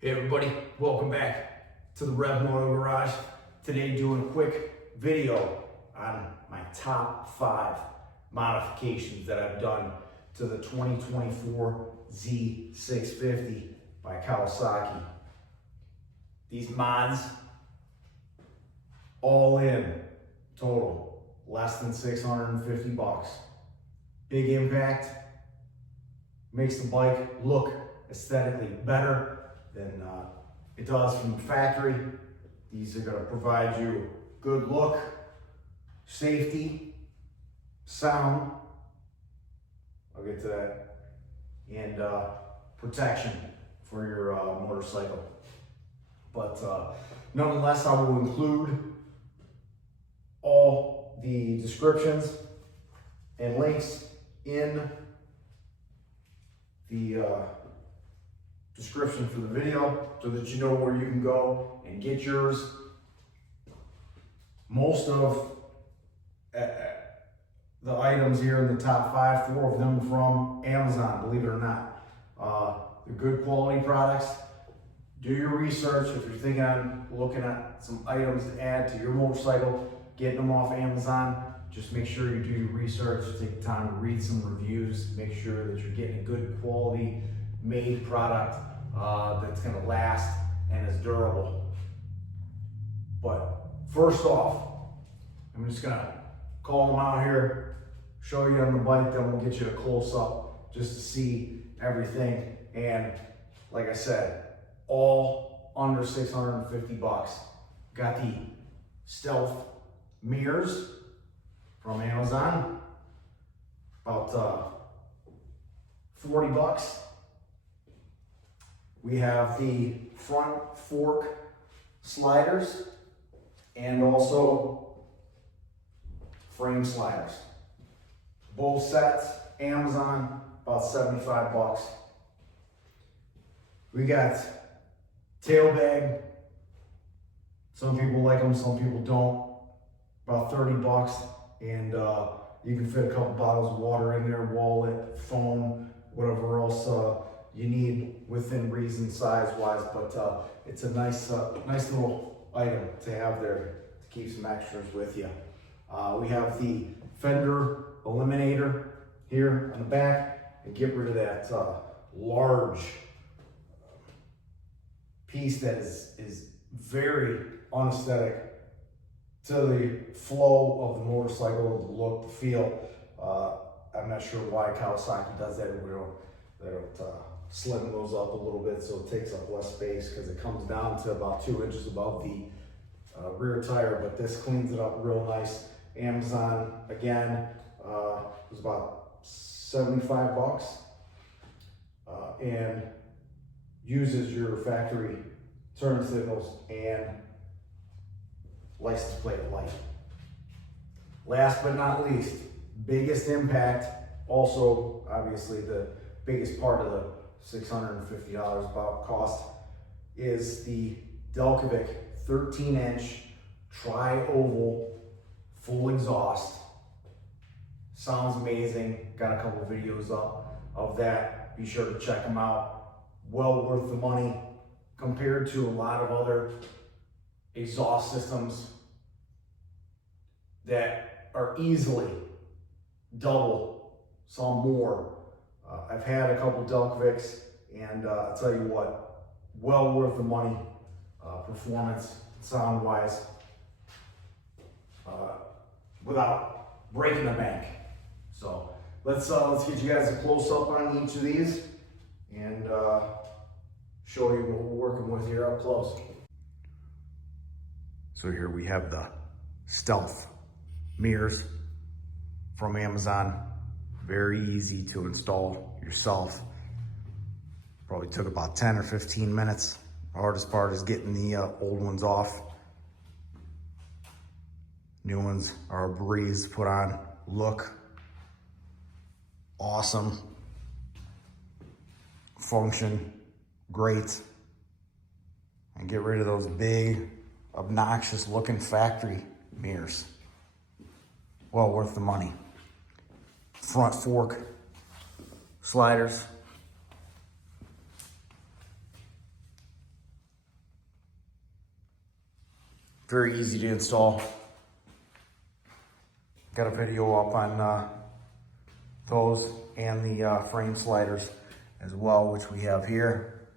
Hey everybody, welcome back to the Rev Moto Garage. Today doing a quick video on my top 5 modifications that I've done to the 2024 Z650 by Kawasaki. These mods, all in total, less than 650 bucks. Big impact, makes the bike look aesthetically better than it does from the factory. These are going to provide you good look, safety, sound, I'll get to that, and protection for your motorcycle. But nonetheless, I will include all the descriptions and links in the description for the video so that you know where you can go and get yours. Most of the items here in the top 5, 4 of them from Amazon, believe it or not. They're good quality products. Do your research if you're thinking on looking at some items to add to your motorcycle, getting them off Amazon. Just make sure you do your research, take the time to read some reviews, make sure that you're getting a good quality made product that's going to last and is durable. But first off, I'm just going to call them out here, show you on the bike, then we'll get you a close-up just to see everything. And like I said, all under 650 bucks. Got the stealth mirrors from Amazon, about 40 bucks. We have the front fork sliders and also frame sliders. Both sets, Amazon, about 75 bucks. We got tail bag. Some people like them, some people don't. About 30 bucks. And you can fit a couple bottles of water in there, wallet, phone, whatever else you need within reason size-wise. But it's a nice little item to have there to keep some extras with you. We have the fender eliminator here on the back and get rid of that large piece that is very unaesthetic to the flow of the motorcycle, the look, the feel. I'm not sure why Kawasaki does that. They don't slim those up a little bit so it takes up less space, because it comes down to about 2 inches above the rear tire, but this cleans it up real nice. Amazon, again, was about 75 bucks and uses your factory turn signals and license plate light. Last but not least, biggest impact, also obviously the biggest part of the $650 about cost, is the Delcovic 13-inch tri-oval full exhaust. Sounds amazing. Got a couple videos up of that. Be sure to check them out. Well worth the money compared to a lot of other exhaust systems that are easily double, some more. I've had a couple Delcovics, and I'll tell you what, well worth the money, performance, sound-wise, without breaking the bank. So let's get you guys a close-up on each of these and show you what we're working with here up close. So here we have the stealth mirrors from Amazon. Very easy to install yourself. Probably took about 10 or 15 minutes. The hardest part is getting the old ones off. New ones are a breeze to put on. Look awesome. Function great. And get rid of those big, obnoxious looking factory mirrors. Well worth the money. Front fork sliders. Very easy to install. Got a video up on those and the frame sliders as well, which we have here.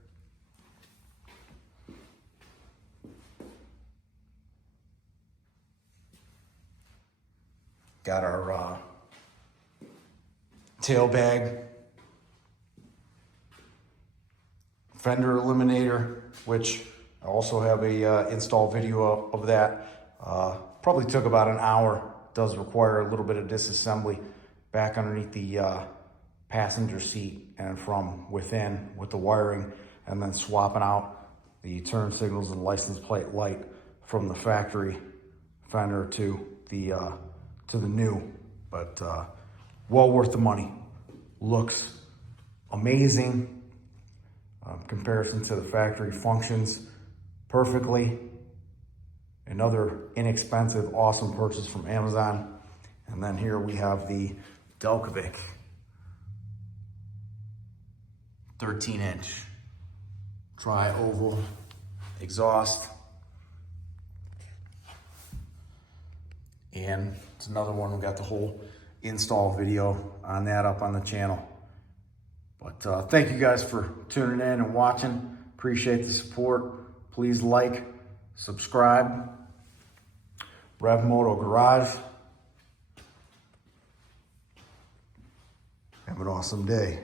Got our tail bag, fender eliminator, which I also have a install video of that. Probably took about an hour. Does require a little bit of disassembly back underneath the passenger seat and from within with the wiring, and then swapping out the turn signals and license plate light from the factory fender to the new, but well worth the money. Looks amazing. Comparison to the factory, functions perfectly. Another inexpensive, awesome purchase from Amazon. And then here we have the Delcovic 13-inch tri-oval exhaust. And it's another one, we got the whole install video on that up on the channel. But thank you guys for tuning in and watching. Appreciate the support. Please like, subscribe. Rev Moto Garage. Have an awesome day.